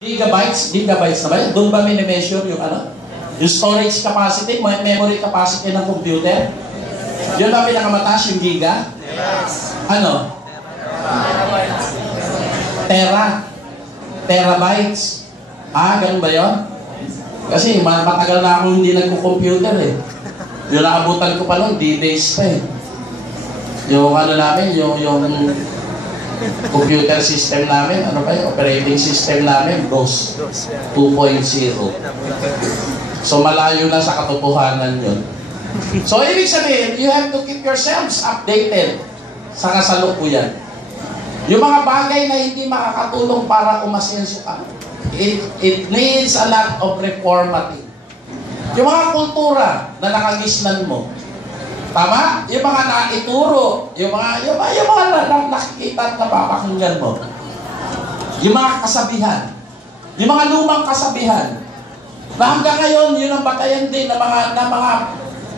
Gigabytes na ba yun? Doon ba mini-measure yung ano? Yung storage capacity, memory capacity ng computer? Yun ba pinakamataas yung giga? Yes. Ano? Terabytes. Ganun ba yun? Kasi matagal na akong hindi nagko-computer eh. Yung naabutan ko pa nun, D-days pa eh. Yung ano namin, yung computer system namin, ano ba yung operating system namin, DOS 2.0. So malayo na sa katotohanan yun. So ibig sabihin, you have to keep yourselves updated sa kasalukuyan. Yung mga bagay na hindi makakatulong para umasenso ka, it needs a lot of reformating. Yung mga kultura na nakagisnan mo, tama? Yung mga naituro, yung mga nakikita at napapakinggan mo. Yung mga kasabihan, yung mga lumang kasabihan, na hanggang ngayon, yun ang batayan din ng mga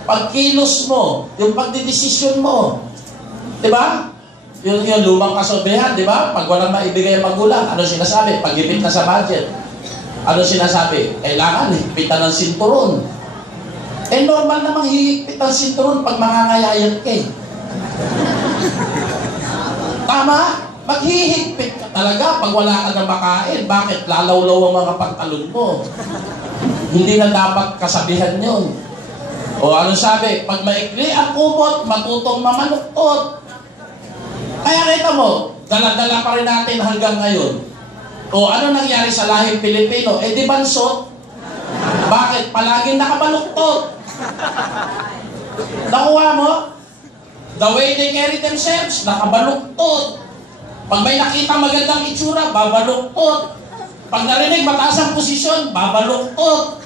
pagkilos mo, yung pagdidesisyon mo. Diba? Yung lumang kasabihan, diba? Pag walang maibigay ang magulang, ano sinasabi? Pag-ipit na sa budget. Ano sinasabi? Kailangan hipitan ng sinturon. Eh, normal namang hihigpit ang sinturon pag mangangayayat ka eh. Tama? Maghihigpit ka talaga pag wala ka na makain. Bakit? Lalawlaw ang mga pantalon mo. Hindi na dapat kasabihan yun. O ano sabi? Pag maikli ang kumot, matutong mamanuktot. Kaya kita mo, dala-dala pa rin natin hanggang ngayon. O ano nangyari sa lahing Pilipino? Eh di bansot? Bakit? Palaging nakabaluktot. Nakuha mo? The way they carry themselves, nakabaluktot. Pag may nakita magandang itsura, babaluktot. Pag narinig mataas ang posisyon, babaluktot.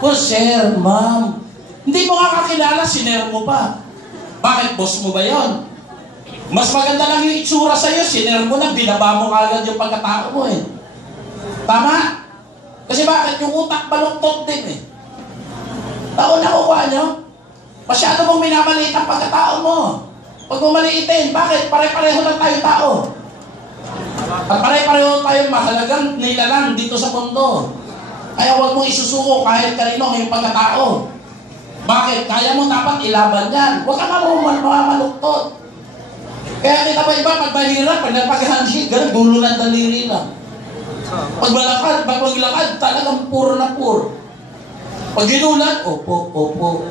Oh, sir, ma'am, hindi mo nga kakilala, siner mo pa. Bakit? Boss mo ba yon? Mas maganda lang yung itsura sa'yo, siner mo na, binaba mo kagad yung pagkatao mo eh. Tama? Kasi bakit? Yung utak baluktot din eh. Taon na kukuha nyo? Masyado mong minamaliit ang pagkatao mo. Pag mo maliitin, bakit? Pare-pareho lang tayo tao. At pare-pareho tayong mahalagang nilalang dito sa mundo. Kaya huwag mong isusuko kahit kanino yung pagkatao. Bakit? Kaya mo dapat ilaban yan. Huwag ka mamaluktot. Kaya kita ba iba, pag mahirap, pag nagpag-handshake, ganun, dulo ng daliri lang. Pag malakad, pag maglakad, talagang puro na puro. Pag ginulat, opo.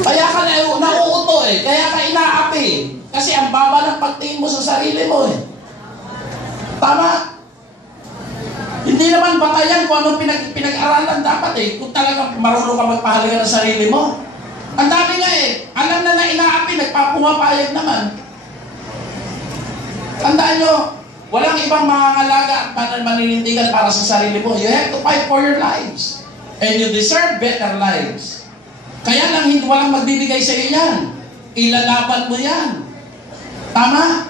Kaya ka nauuto eh, kaya ka inaapi. Kasi ang baba ng pagtingin mo sa sarili mo eh. Tama? Hindi naman batayan kung anong pinag-aralan dapat eh. Kung talagang marunong ka magpahalaga ng sarili mo. Ang dami nga eh. Alam na inaapi, nagpapumapayag naman. Tandaan nyo, walang ibang mangangalaga at maninindigan para sa sarili mo. You have to fight for your lives. And you deserve better lives. Kaya lang hindi walang magbibigay sa iyo yan. Ilalaban mo yan. Tama?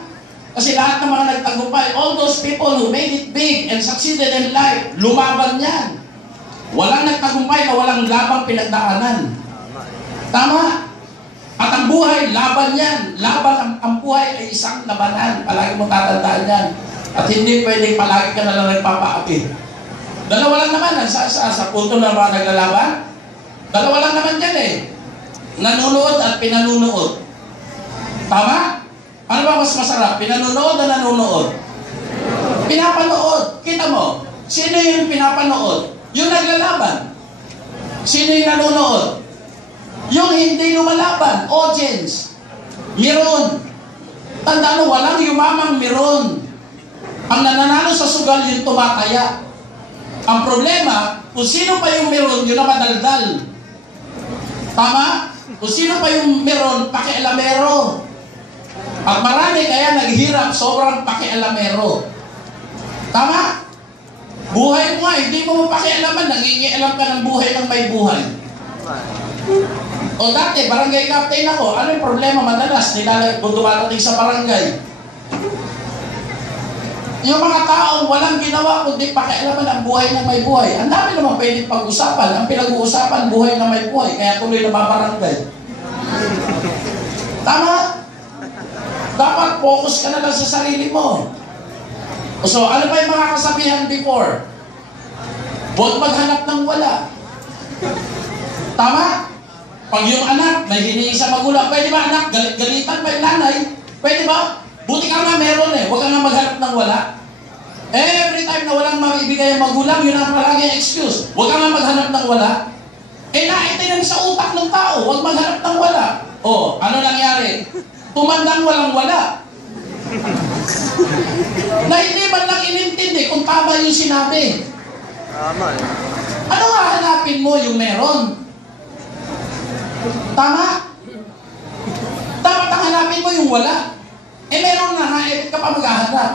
Kasi lahat ng mga nagtagumpay, all those people who made it big and succeeded in life, lumaban yan. Walang nagtagumpay na walang labang pinagdaanan. Tama? At ang buhay, laban yan. Laban ang buhay ay isang labanan. Palagi mo tatandaan yan. At hindi pwedeng palagi ka na lang nagpapaapi. Dalawa lang naman sa punto ng mga naglalaban. Dalawa lang naman yan eh. Nanunood at pinanunood. Tama? Ano ba mas masarap? Pinanunood o nanunood? Pinapanood. Kita mo, sino yung pinapanood? Yung naglalaban. Sino yung nanunood? Yung hindi lumalaban. Audience. Meron. Tandaan mo, walang yumamang meron. Ang nananalo sa sugal yung tumataya. Ang problema, kung sino pa yung meron, yun na madaldal. Tama? Kung sino pa yung meron, pakialamero. At marami kaya naghihirap, sobrang pakialamero. Tama? Buhay mo nga, hindi mo mapakialaman, nangingialam ka ng buhay ng may buhay. O dati, barangay captain ako, ano yung problema madalas? Kung dumarating sa barangay, yung mga taong walang ginawa kundi pakialaman ang buhay ng may buhay. Ang dami naman pwedeng pag-usapan. Ang pinag-uusapan, buhay ng may buhay. Kaya tuloy na mabarangay. Tama? Dapat focus ka na lang sa sarili mo. So, ano pa yung mga kasabihan before? Huwag maghanap ng wala. Tama? Pag yung anak, may hinihingi sa magulang, pwede ba anak, galitan pa yung nanay? Pwede ba? Buti ka nga meron eh, huwag ka nga maghanap ng wala. Every time na walang maibigay ang magulang, yun ang palagi ang excuse. Huwag ka nga maghanap ng wala. Naitinan sa utak ng tao, huwag maghanap ng wala. Ano nangyari? Tumandang walang wala. Na hindi man lang inintindi kung tama yung sinabi. Tama eh. Ano nga hanapin mo yung meron? Tama? Dapat ang hanapin mo yung wala. Meron na nga, ka pa maghahanap.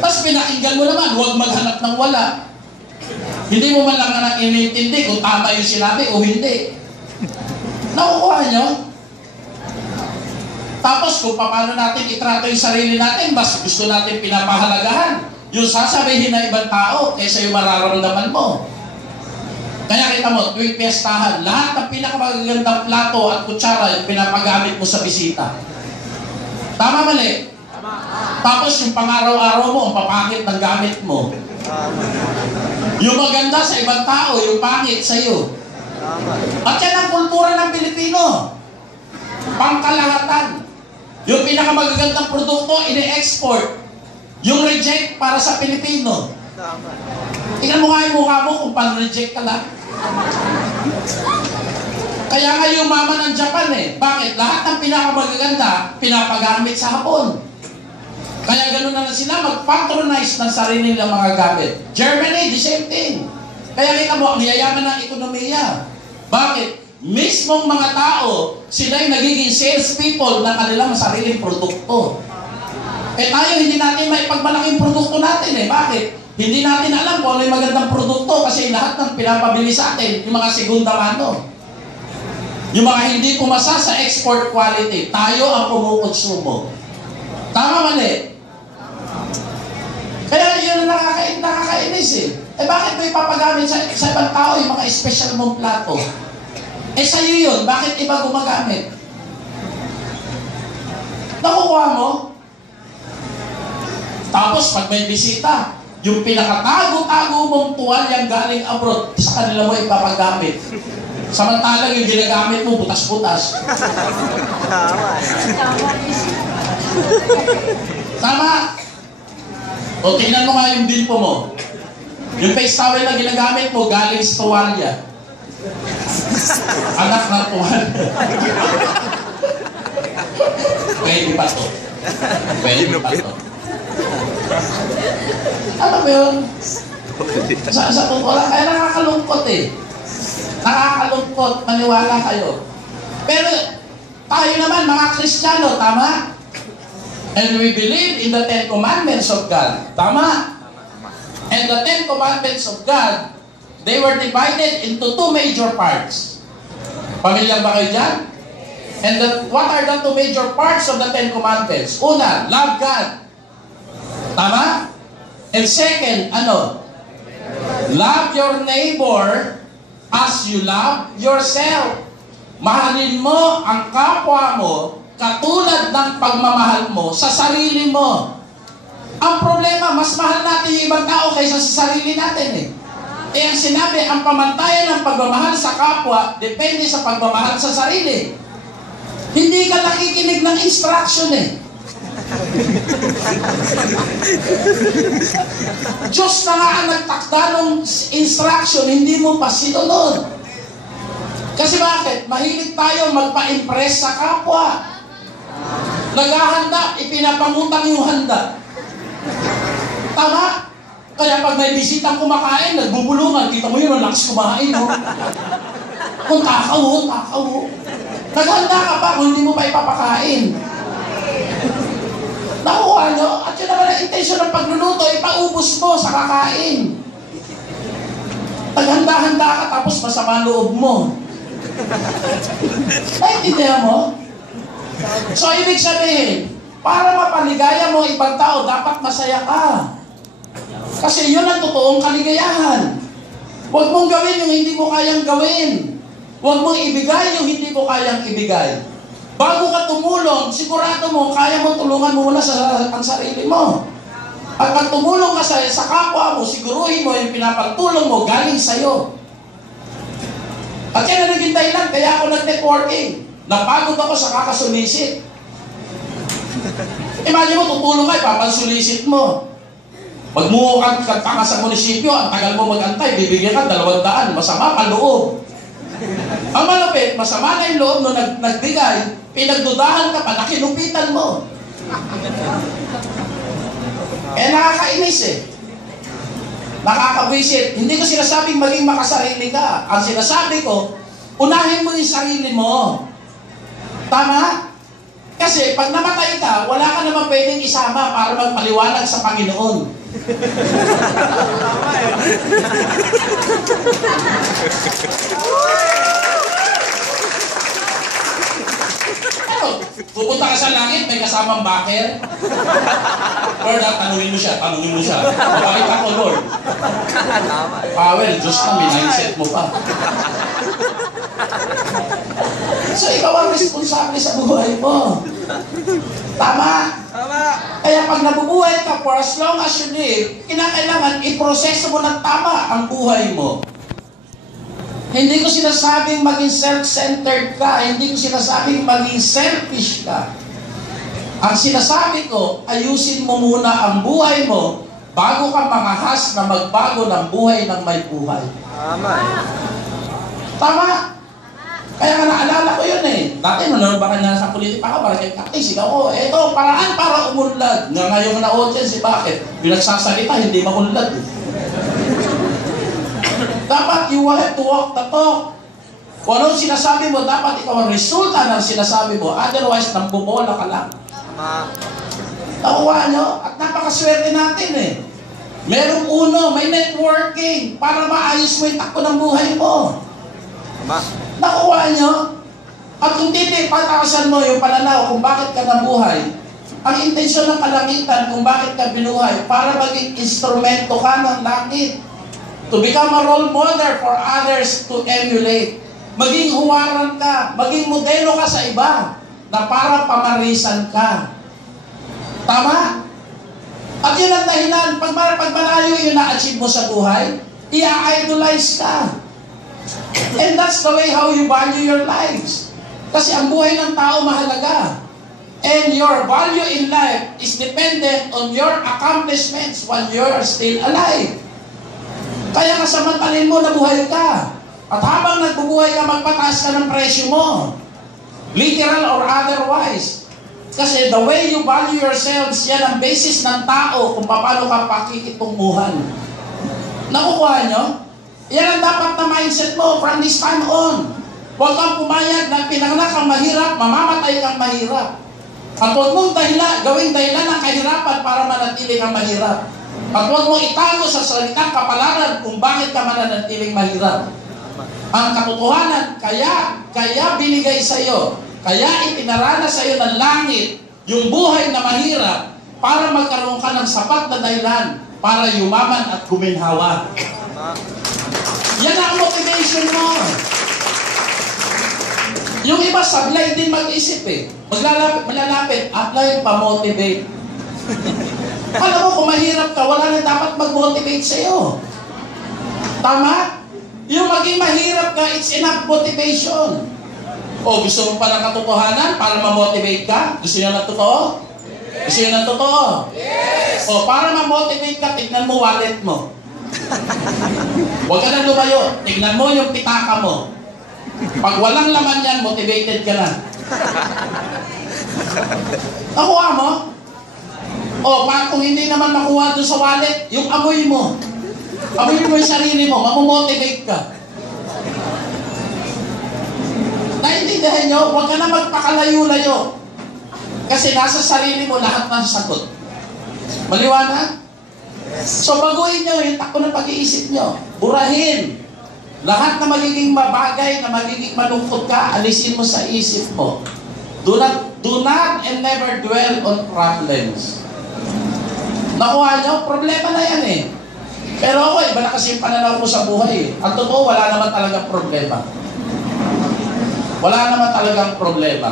Tapos pinakinggan mo naman, huwag maghanap ng wala. Hindi mo man lang na inintindi kung tama yung sinabi o hindi. Nakukuha nyo? Tapos kung paano natin itrato yung sarili natin, mas gusto natin pinapahalagahan yung sasabihin ng ibang tao kaysa yung mararamdaman mo. Kaya kita mo, tuwing piyestahan, lahat ng pinakamagagandang plato at kutsara yung pinapagamit mo sa bisita. Tama mali? Tama. Tapos yung pang-araw-araw mo, ang papakit ng gamit mo. Yung maganda sa ibang tao, yung pangit sa iyo. At yan ang kultura ng Pilipino. Pangkalahatan. Yung pinakamagagandang produkto, ini-export. Yung reject para sa Pilipino. Tingnan mo nga yung mukha mo kung pan-reject ka lang. Kaya nga yung mama ng Japan bakit? Lahat ng pinakamagaganda, pinapagamit sa Hapon. Kaya gano'n na sila mag-patronize ng sarili nilang mga gamit. Germany, the same thing. Kaya kita mo, ang yayaman ng ekonomiya. Bakit? Mismong mga tao, sila'y nagiging salespeople ng kanilang sariling produkto. Tayo, hindi natin may pagmalaking produkto natin Bakit? Hindi natin alam kung ano yung magandang produkto kasi lahat ng pinapabili sa atin, yung mga segunda mano. Yung mga hindi pumasa sa export quality, tayo ang kumukonsumo. Tama mali? Kaya yun ang nakakainis bakit mo ipapagamit sa ibang tao yung mga special mong plato? Sa'yo yun, bakit iba gumagamit? Nakukuha mo? Tapos pag may bisita, yung pinakatago-tago mong tuwalyang galing abroad, sa kanila mo ipapagamit. Samantalang yung ginagamit mo, butas-butas. Tama? O tingnan mo nga yung bilpo mo. Yung face towel na ginagamit mo, galing sa tuwalya. Anak ng tuwalya. Pwede pa to. Pwede pa to. Ano ba yun? Sa totoo lang, kaya nakakalungkot Nakakalungkot, maniwala kayo. Pero tayo naman, mga Kristiyano, tama? And we believe in the 10 Commandments of God. Tama? And the 10 Commandments of God, they were divided into 2 major parts. Pamilyar ba kayo dyan? And what are the 2 major parts of the 10 Commandments? Una, love God. Tama? And second, love your neighbor as you love yourself. Mahalin mo ang kapwa mo katulad ng pagmamahal mo sa sarili mo. Ang problema, mas mahal natin yung ibang tao kaysa sa sarili natin ang sinabi, ang pamantayan ng pagmamahal sa kapwa depende sa pagmamahal sa sarili. Hindi ka nakikinig ng instruction Diyos na nga ang nagtakda ng instruction, hindi mo pa sinunod. Kasi bakit? Mahilig tayo magpa-impress sa kapwa. Naghahanda, ipinapangutang yung handa. Tama? Kaya pag may bisitang kumakain, nagbubulungan, kita mo yun, ang lakas kumain, Kung takaw. Naghanda ka pa kung hindi mo pa ipapakain. Nakuha nyo? At yun naman ang intention ng pagluluto, ipaubos mo sa kakain. Naghanda-handa ka, tapos masama loob mo. Naintindihan mo? So, ibig sabihin, para mapaligaya mo ibang tao, dapat masaya ka. Kasi yun ang totoong kaligayahan. Huwag mong gawin yung hindi mo kayang gawin. Huwag mong ibigay yung hindi mo kayang ibigay. Bago ka tumulong, sigurado mo, kaya mo tulungan mo muna ang sarili mo. At pag tumulong ka sa kapwa mo, siguruhin mo yung pinapagtulong mo galing sa'yo. At yan ang naging dahilan, kaya ako nag-networking. Napagod ako sa kakasulisit. Imagine mo, tutulong ka, ipapansulisit mo. Magmuukad ka sa munisipyo, ang tagal mo mag-antay, bibigyan ka 200, masama pa loob. Ang malapit, masama na yung loob nung nagbigay, pinagdudahan ka pa, nakinupitan mo. Nakakainis eh. Nakakabwisit. Hindi ko sinasabing maging makasarili ka. Ang sinasabi ko, unahin mo yung sarili mo. Tama? Kasi pag namatay ka, wala ka naman pwedeng isama para magpaliwanag sa Panginoon. Ano? Pupunta ka sa langit, may kasamang baker? Lord, tanungin mo siya. Bakit ako, Lord? Well, Diyos na, may mindset mo pa. So, ikaw ang responsable sa buhay mo. Tama? Tama. Kaya pag nabubuhay ka for as long as you live, kinakailangan iproseso mo ng tama ang buhay mo. Hindi ko sinasabing maging self-centered ka. Hindi ko sinasabing maging selfish ka. Ang sinasabi ko, ayusin mo muna ang buhay mo bago ka mangahas na magbago ng buhay ng may buhay. Tama. Tama? Kaya nga naalala ko yun eh. Dati nanonood ba kanya sa politika ka, parang kay sigaw ko, eto, paraan para umunlad. Nga ngayon na audience, bakit? Yung nagsasalita, hindi maunlad eh. Dapat you have to walk the talk. Kung anong sinasabi mo, dapat ikaw ang resulta ng sinasabi mo. Otherwise, nambubola ka lang. Nakuha nyo? At napakaswerte natin eh. Merong uno, may networking para maayos mo yung takbo ng buhay mo. Nakuha nyo? At kung patakasan mo yung pananaw kung bakit ka nabuhay, ang intensyon ng kalangitan kung bakit ka binuhay, para maging instrumento ka ng langit. To become a role model for others to emulate. Maging huwaran ka, maging modelo ka sa iba, na para pamarisan ka. Tama? At yun ang dahilan, pag malayo yung na-achieve mo sa buhay, i-idolize ka. And that's the way how you value your lives. Kasi ang buhay ng tao mahalaga. And your value in life is dependent on your accomplishments while you're still alive. Kaya kasamantalin mo na buhay ka. At habang nagbubuhay ka, magpataas ka ng presyo mo. Literal or otherwise. Kasi the way you value yourselves, yan ang basis ng tao kung paano ka pakikitunguhan. Nakukuha nyo? Yan ang dapat na mindset mo from this time on. Huwag kang pumayag na pinanganak kang mahirap, mamamatay kang mahirap. At huwag mong gawing dahilan ng kahirapan para manatili kang mahirap. At huwag mong itago sa salitang kapalaran kung bakit ka mananatiling mahirap. Ang katotohanan, kaya binigay sa iyo, kaya itinaranas sa iyo ng langit yung buhay na mahirap para magkaroon ka ng sapat na dahilan para yumaman at guminhawa. Yan ang motivation mo. Yung iba sablay din mag-isip eh. Malalapit, apply pa-motivate. Alam mo, kung mahirap ka, wala na dapat mag-motivate sa'yo. Tama? Yung maging mahirap ka, it's enough motivation. O, gusto mo pa ng katotohanan para ma-motivate ka? Gusto nyo ng totoo? Gusto nyo ng totoo? Yes! O, para ma-motivate ka, tignan mo wallet mo. Huwag ka na lumayo. Tignan mo yung pitaka mo. Pag walang laman yan, motivated ka na. Nakuha mo? O, kung hindi naman makuha doon sa wallet, yung amoy mo. Amoy mo yung sarili mo, mamomotivate ka. Naintindihan nyo? Huwag ka na magpakalayo-layo. Kasi nasa sarili mo lahat ng sagot. Maliwanag? So baguhin nyo yung takbo ng pag-iisip nyo. Burahin. Lahat na magiging mabagay, na magiging malungkot ka, alisin mo sa isip mo. Do not and never dwell on problems. Nakuha nyo? Problema na yan eh. Pero ako, iba na kasi yung pananaw ko sa buhay. Ang totoo, wala naman talagang problema. Wala naman talagang problema.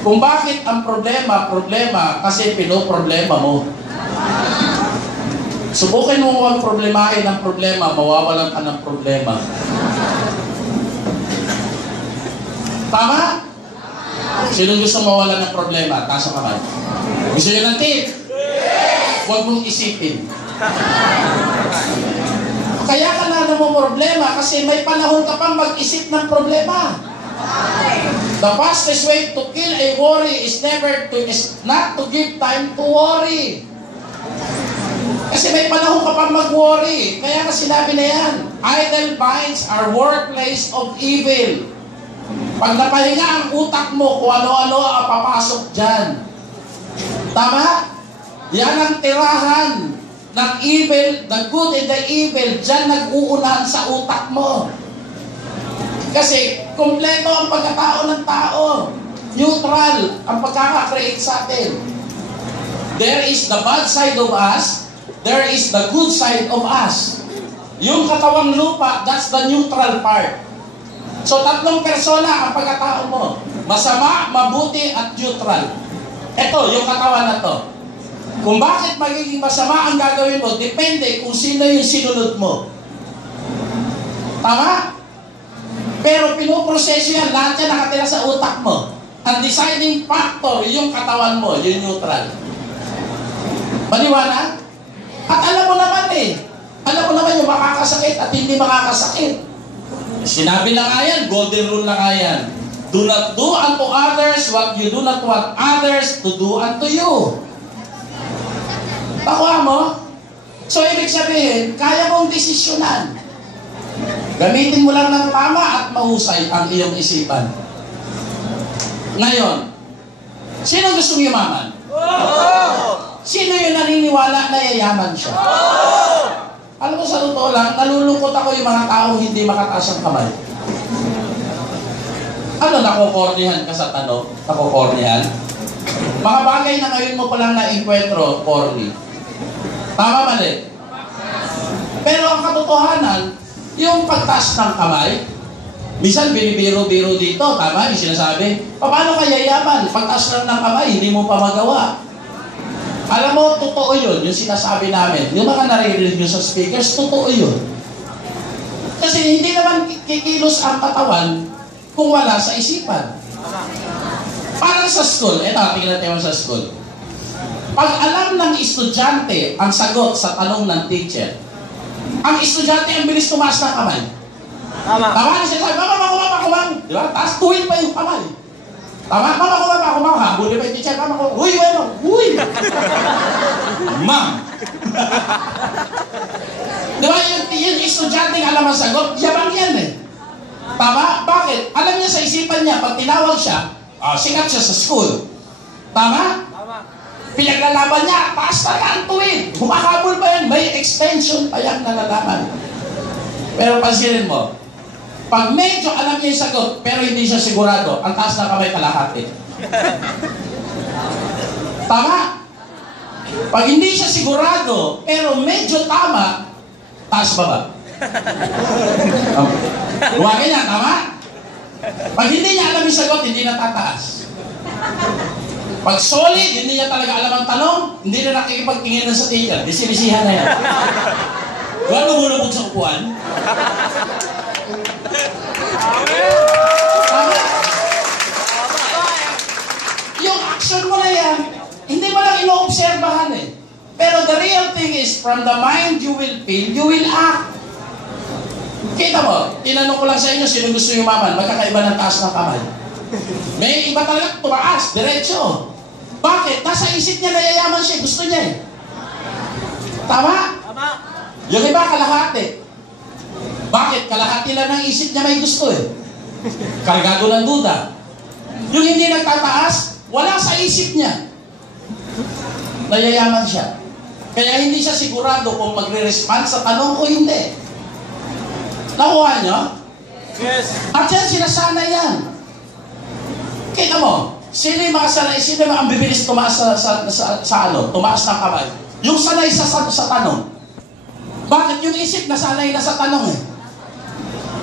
Kung bakit ang problema, kasi pinoproblema mo. Subukin mo huwag problemahin ang problema, mawawalan ka ng problema. Tama? Sino gusto mawalan ng problema? Taas ang kamay. Gusto nyo ng tip? Huwag mong isipin. Kaya ka na mo problema kasi may panahon ka pang mag-isip ng problema. The fastest way to kill a worry is not to give time to worry. Kasi may panahon ka pang mag-worry. Kaya ka sinabi na yan, idle minds are workplace of evil. Pag napahinga ang utak mo, kung ano-ano ang papasok dyan. Tama? Yan ang tirahan ng evil, the good and the evil, dyan nag-uunahan sa utak mo. Kasi, kompleto ang pagkatao ng tao. Neutral ang pagkaka-create sa atin. There is the bad side of us, there is the good side of us. Yung katawang lupa, that's the neutral part. So, tatlong persona ang pagkatao mo. Masama, mabuti, at neutral. Ito, yung katawan na to. Kung bakit magiging masama ang gagawin mo, depende kung sino yung sinunod mo. Tama? Pero pinuproseso yan, lahat yan nakatira sa utak mo. Ang deciding factor, yung katawan mo, yung neutral. Maliwanag? At alam mo naman alam mo naman yung makakasakit at hindi makakasakit. Sinabi na nga yan, golden rule na nga yan. Do not do unto others what you do not want others to do unto you. Takuha mo? So, ibig sabihin, kaya mong desisyonan. Gamitin mo lang ng tama at mahusay ang iyong isipan. Ngayon, sino gustong yumaman? Sino yung naniniwala na yayaman siya? Alam mo, sa totoo lang, nalulungkot ako yung mga taong hindi makataas ang kamay. Ano, nakukornihan ka sa tanong? Nakukornihan? Mga bagay na ngayon mo palang na-enkwentro, corny. Tama, mali? Pero ang katotohanan, yung pagtaas ng kamay, minsan binibiro-biro dito, tama, yung sinasabi, paano kaya yaman? Pagtaas lang ng kamay, hindi mo pa magawa. Alam mo, totoo yun, yung sinasabi namin. Yung mga naririnig nyo sa speakers, totoo yun. Kasi hindi naman kikilos ang katawan kung wala sa isipan. Parang sa school, tingnan natin sa school. Pag alam ng estudyante ang sagot sa tanong ng teacher, ang estudyante ang bilis tumaas ng kamay. Tama. Tama na siya sabi, mama, di ba? Taas tuwid pa yung kamay. Tama, mama, habulin pa yung teacher, mama, huy. Ma'am. Di ba, yung estudyante alam ang sagot, yabang yan Tama? Bakit? Alam niya sa isipan niya, pag tinawag siya, sikat siya sa school. Tama? Tama. Pinaglalaban niya, taas talaga ang tuwid. Humakabol pa yan, may extension pa yan nalalaman. Pero pansinin mo, pag medyo alam niya yung sagot, pero hindi siya sigurado, ang taas na kamay kalahati. Tama? Pag hindi siya sigurado, pero medyo tama, taas baba. Huwagin niya, tama? Pag hindi niya alam yung sagot, hindi na tataas. Pag solid, hindi niya talaga alam ang tanong, hindi na nakikipagtingin sa teacher. Disinisihan na yan. Huwag lumulubog sa upuan. Tama? Yung action mo na yan, hindi mo lang ino-obserbahan Pero the real thing is, from the mind you will feel, you will act. Kita mo, tinanong ko lang sa inyo, sino gusto yumaman? Magkakaiba ng taas ng kamay. May iba talaga tumaas, diretso. Bakit? Nasa isip niya na yayaman siya, gusto niya Tama? Tama. Yung iba kalahati. Bakit? Kalahati lang ng isip niya may gusto Kargado ng duda. Yung hindi nagtataas, wala sa isip niya. Nayayaman siya. Kaya hindi siya sigurado kung magre-respond sa tanong o hindi. Nakuha niyo? Yes. At yan, sinasana yan. Kita mo, sino yung makasanay, sino yung ang bibilis tumaas tumaas ng kamay? Yung sanay sa tanong. Bakit? Yung isip nasanay na sa tanong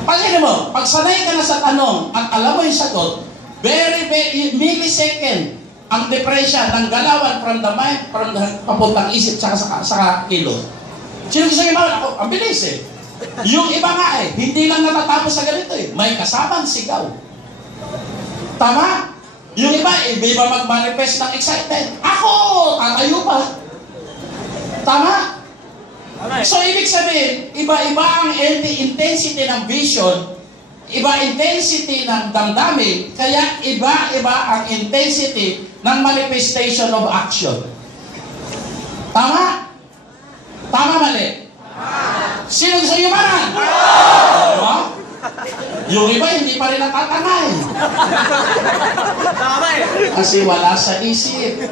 Pagkita mo, pag sanay ka na sa tanong at alam mo yung sagot, very millisecond ang depression ng galawan from the mind, from the papuntang isip sa kilos. Sino gusto yung ako? Ang bilis eh. Yung iba nga eh, hindi lang natatapos sa ganito eh. May kasamang sigaw. Tama? Yung iba, iba mag-manifest ng excitement. Ako! Tatayo pa. Tama? So, ibig sabihin, iba-iba ang intensity ng vision, iba intensity ng damdamin, kaya iba-iba ang intensity ng manifestation of action. Tama? Tama, mali? Sino gusto yung manan? Diba? Yung iba, hindi pa rin natatangay. Tama eh. Kasi wala sa isip.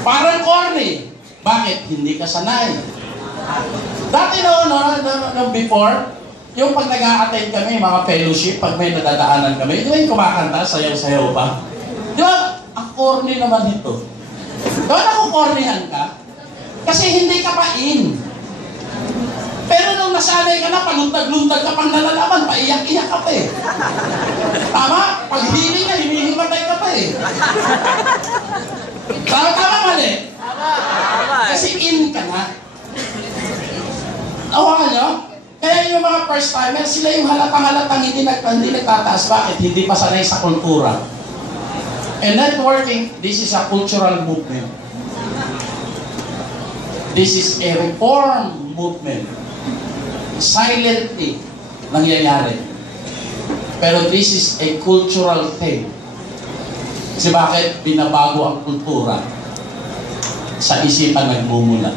Parang corny. Bakit? Hindi ka sanay. Dati no, before, yung pag nag-a-attend kami, mga fellowship, pag may nadadaanan kami, di ba yung kumakanta, sayaw-sayaw pa? Di ba? Ang corny naman ito. Di ba nakukornihan ka? Kasi hindi ka pa in. Pero nung nasanay ka na, paluntag-luntag ka pang nalalaman, paiyak-iyak ka pa eh. Tama? Pag hiling ka, hinihimatay ka pa eh. Tama mali? Tama. Kasi in ka na. Nawa nyo? Kaya yung mga first timer, sila yung halatang-halatang hindi nagtataas. Bakit? Hindi pa sanay sa kultura. And networking, this is a cultural movement. This is a reform movement. Silently nangyayari. Pero this is a cultural thing. Kasi bakit? Binabago ang kultura. Sa isipan nagmumula.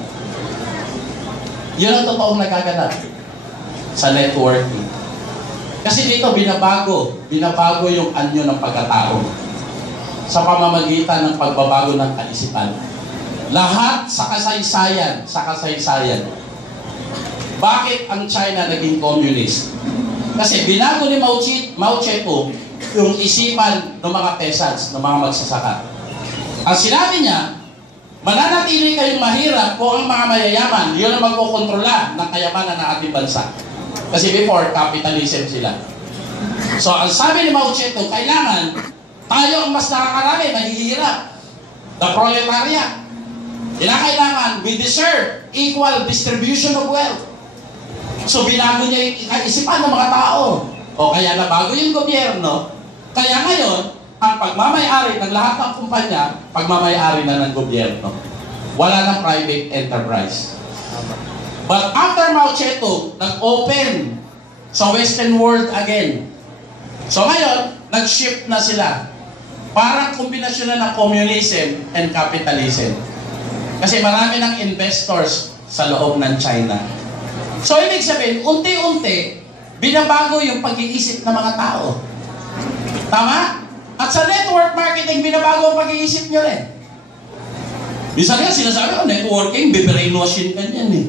Yun ang totoong nagaganap sa networking. Kasi dito binabago yung anyo ng pagkatao sa pamamagitan ng pagbabago ng kaisipan. Lahat sa kasaysayan. Bakit ang China naging communist? Kasi binago ni Mao Zedong yung isipan ng mga peasants, ng mga magsasaka. Ang sinabi niya, mananatili kayong mahirap kung ang mga mayayaman, yun ang magkokontrola ng kayamanan ng ating bansa. Kasi before, capitalism sila. So, ang sabi ni Mao Zedong, kailangan tayo ang mas nakakarami, mahihirap. The proletariat. Kailangan, we deserve equal distribution of wealth. So, binago niya yung kaisipan ng mga tao. O kaya nabago yung gobyerno. Kaya ngayon, ang pagmamayari ng lahat ng kumpanya, pagmamayari na ng gobyerno. Wala ng private enterprise. But after Mao Zedong, nag-open sa Western world again. So ngayon, nag-shift na sila. Parang kombinasyon na ng communism and capitalism. Kasi marami ng investors sa loob ng China. So ibig sabihin, unti-unti, binabago yung pag-iisip ng mga tao. Tama? At sa network marketing, binabago ang pag-iisip nyo rin. Bisa nga sinasabi, networking, bibrainwashin ka niyan eh.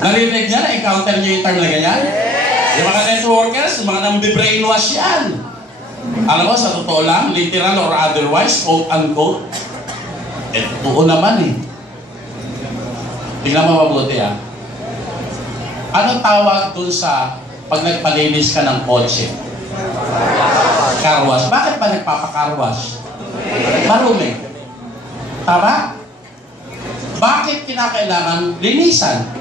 Narinig niya na, encounter niyo yung term na ganyan? Yung mga networkers, mga nambibrainwash yan. Alam mo, sa totoo lang, literal or otherwise, quote-unquote, oo naman eh. Tingnan mo mabuti ah. Anong tawag dun sa pag nagpalinis ka ng kotse? Car wash. Bakit ba nagpapa-car wash? Marumi. Tama? Bakit kinakailangan linisan?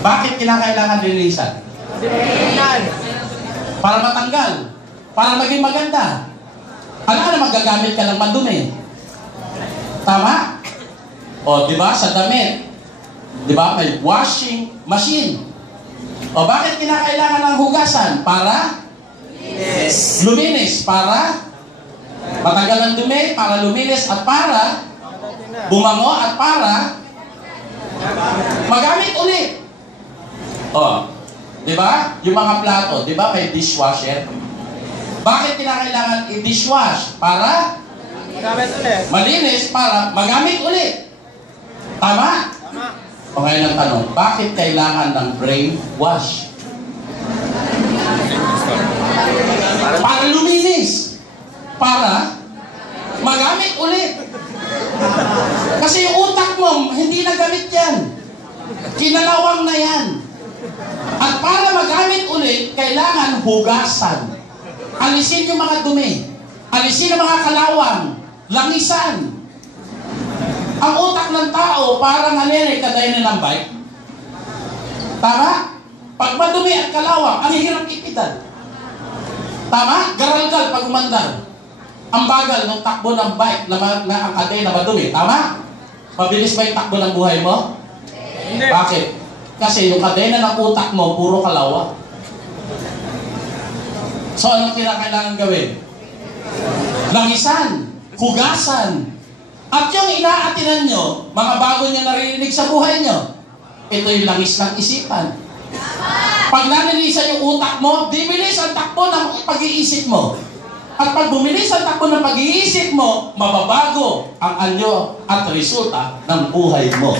Bakit kinakailangan linisan? Para matanggal. Para maging maganda. Alam ka na magagamit ka lang madumi. Tama? O, di ba? Sa damit. Di ba? May washing machine. O, bakit kinakailangan ng hugasan? Para? Luminis. Para? Matanggal ng dumi, para luminis, at para? Bumango, at para? Magamit ulit. O, di ba? Yung mga plato, di ba? May dishwasher. Bakit kinakailangan i-dishwash? Para? Malinis, para magamit ulit. Tama? Tama. Okay ng tanong, bakit kailangan ng brain wash? Para luminis. Para magamit ulit. Kasi yung utak mo, hindi nagamit yan. Kinalawang na yan. At para magamit ulit, kailangan hugasan. Alisin yung mga dumi. Alisin ang mga kalawang. Langisan. Ang utak ng tao, parang kadayna ng bike. Tama? Pag madumi at kalawang, ang hirap ipitan. Tama? Garalgal pag umandar. Ang bagal ng takbo ng bike na ang kadayna madumi. Tama? Mabilis ba yung takbo ng buhay mo? Hindi. Bakit? Kasi yung kadena ng utak mo, puro kalawa. So, anong kinakailangan gawin? Langisan, hugasan. At yung inaatinan nyo, mga bago nyo naririnig sa buhay nyo, ito yung langis ng isipan. Pag nanilisan yung utak mo, bibilis ang takbo ng pag-iisip mo. At pag bumilis ang takbo ng pag-iisip mo, mababago ang anyo at resulta ng buhay mo.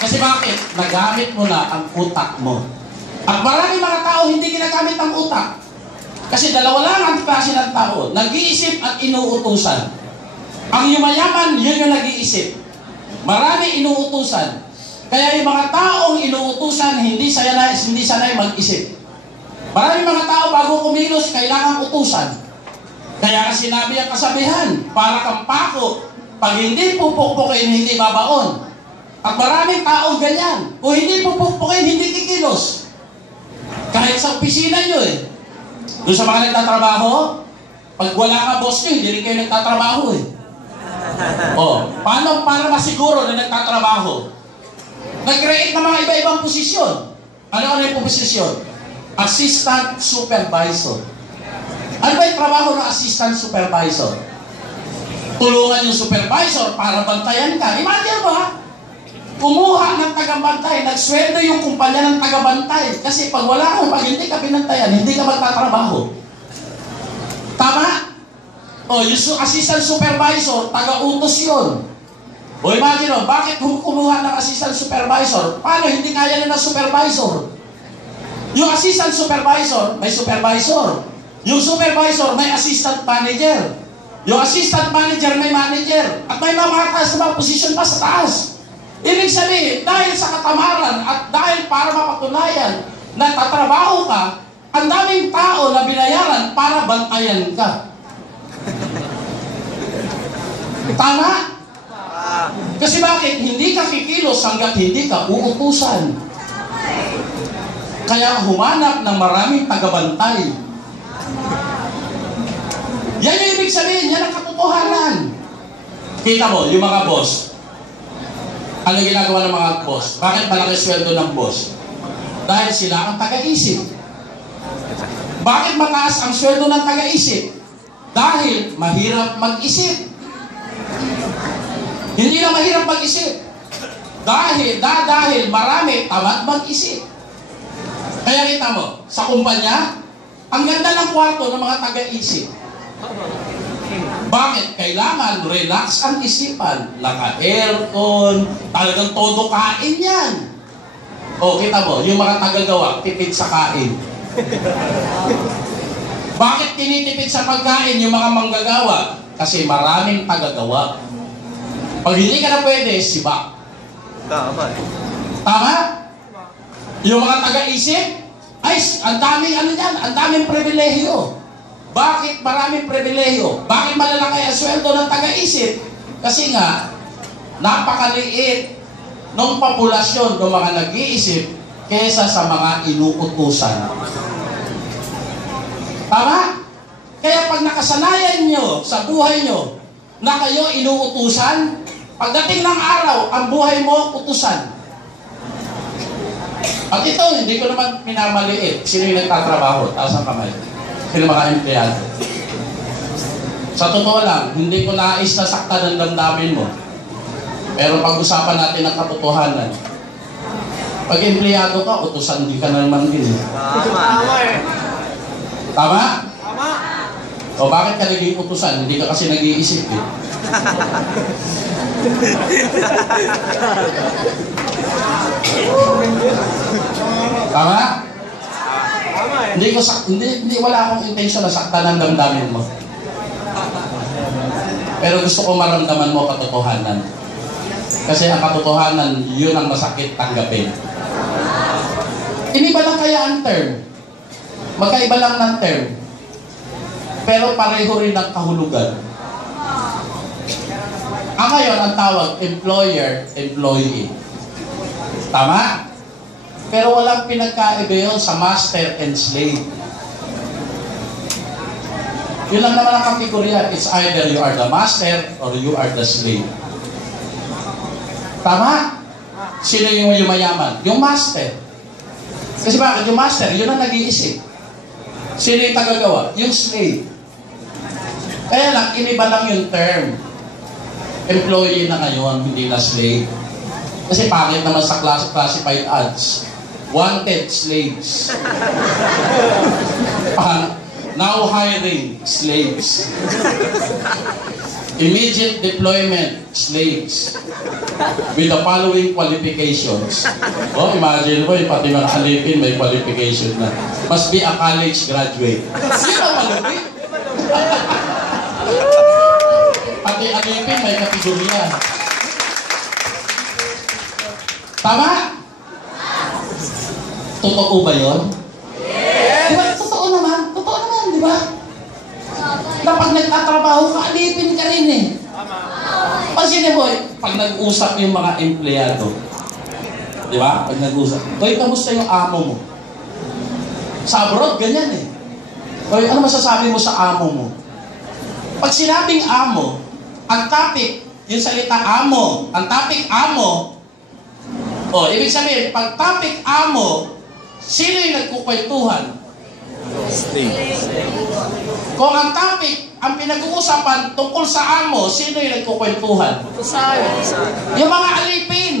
Kasi bakit? Nagamit mo na ang utak mo. At maraming mga tao hindi ginagamit ang utak. Kasi dalawa lang ang klase ng tao. Nag-iisip at inuutusan. Ang yumayaman, yun yung nag-iisip. Marami inuutusan. Kaya yung mga taong inuutusan, hindi sanay mag-isip. Maraming mga tao bago kumilos, kailangang utusan. Kaya sinabi ang kasabihan, para kang pako, pag hindi pupukpukin, hindi babaon. At maraming tao ganyan. Kung hindi pupukpukin, hindi kikilos. Kahit sa opisina nyo Doon sa mga nagtatrabaho, pag wala ka boss nyo, hindi rin kayo nagtatrabaho paano para masiguro na nagtatrabaho? Nag-create ng mga iba-ibang posisyon. Ano yung posisyon? Assistant Supervisor. Ano ba yung trabaho ng Assistant Supervisor? Tulungan yung supervisor para bantayan ka. Imagine mo kumuha ng tagabantay, nagsweldo yung kumpanya ng tagabantay. Kasi pag pag hindi ka pinantayan, hindi ka magtatrabaho. Tama? Yung assistant supervisor, taga-utos yun. Imagine bakit kumuha ng assistant supervisor? Paano hindi kaya na ng supervisor? Yung assistant supervisor, may supervisor. Yung supervisor, may assistant manager. Yung assistant manager, may manager. At may mga taas na posisyon pa sa taas. Ibig sabihin, dahil sa katamaran at dahil para mapatunayan na tatrabaho ka, ang daming tao na binayaran para bantayan ka. Tama? Kasi bakit? Hindi ka kikilos hanggat hindi ka uutusan. Kaya humanap ng maraming tagabantay. Yan yung ibig sabihin, yan ang katotohanan. Kita mo, yung mga boss, ano ginagawa ng mga boss? Bakit malaki sweldo ng boss? Dahil sila ang taga-isip. Bakit mataas ang sweldo ng taga-isip? Dahil mahirap mag-isip. Hindi na mahirap mag-isip. Dahil marami tamad mag-isip. Kaya kita mo, sa kumpanya, ang ganda ng kwarto ng mga taga-isip. Bakit? Kailangan relax ang isipan. Naka-aircon, talagang todo kain yan. Kita mo, yung mga tagagawa, tipid sa kain. Bakit tinitipid sa pagkain yung mga manggagawa? Kasi maraming tagagawa. Pag hindi ka na pwede, siba. Tama. Tama? Yung mga taga-isip, ay, ang daming ang daming pribilehyo. Bakit maraming pribilehyo? Bakit malalaki ang sweldo ng taga-isip? Kasi nga, napakaliit ng populasyon ng mga nag-iisip kesa sa mga inuutusan. Tama? Kaya pag nakasanayan nyo sa buhay nyo na kayo inuutusan, pagdating ng araw, ang buhay mo utusan. At ito, hindi ko naman minamaliit. Sino yung nagtatrabaho? Taas ang kamay. Sino mga empleyado? Sa totoo lang, hindi ko nais na saktan ng damdamin mo. Pero pag-usapan natin ang katotohanan. Pag empleyado ka, utusan di ka na naman din. Tama Tama? Tama. O bakit ka naging utusan? Hindi ka kasi nag-iisip Tama? Hindi wala akong intention na saktan ng damdamin mo. Pero gusto ko maramdaman mo katotohanan. Kasi ang katotohanan, yun ang masakit tanggapin. Iniba lang kaya ang term. Magkaiba lang ng term. Pero pareho rin ang kahulugan. Ngayon, ang tawag, employer, employee. Tama? Pero walang pinagkaiba yun sa master and slave. Yun lang naman ang kategorya. It's either you are the master or you are the slave. Tama? Sino yung mayaman? Yung master. Kasi bakit? Yung master, yun ang nag-iisip. Sino yung tagagawa? Yung slave. Kaya lang, iniba lang yung term. Employee na ngayon, hindi na slave. Kasi pangit naman sa classified ads. Wanted slaves. Now hiring slaves. Immediate deployment slaves. With the following qualifications. Oh, imagine mo, pati mga alipin may qualification na. Must be a college graduate. Sino malupit? Pati alipin may kategorya. Tama? Totoo ba yun? Di ba? Totoo naman, di ba? Kapag nagtatrabaho ka, alipin ka rin eh. Pansinin mo, pag nag-usap yung mga empleyado, di ba? Pag nag-usap, Toy, kamusta yung amo mo? Sa abroad, ganyan eh. Toy, ano masasabi mo sa amo mo? Pag sinabing amo, ang topic, yung salita amo, ang topic amo, ibig sabihin, pag topic amo, sino yung nagkukwentuhan? Kung ang topic, ang pinag-uusapan tungkol sa amo, sino yung nagkukwentuhan? Yung mga alipin.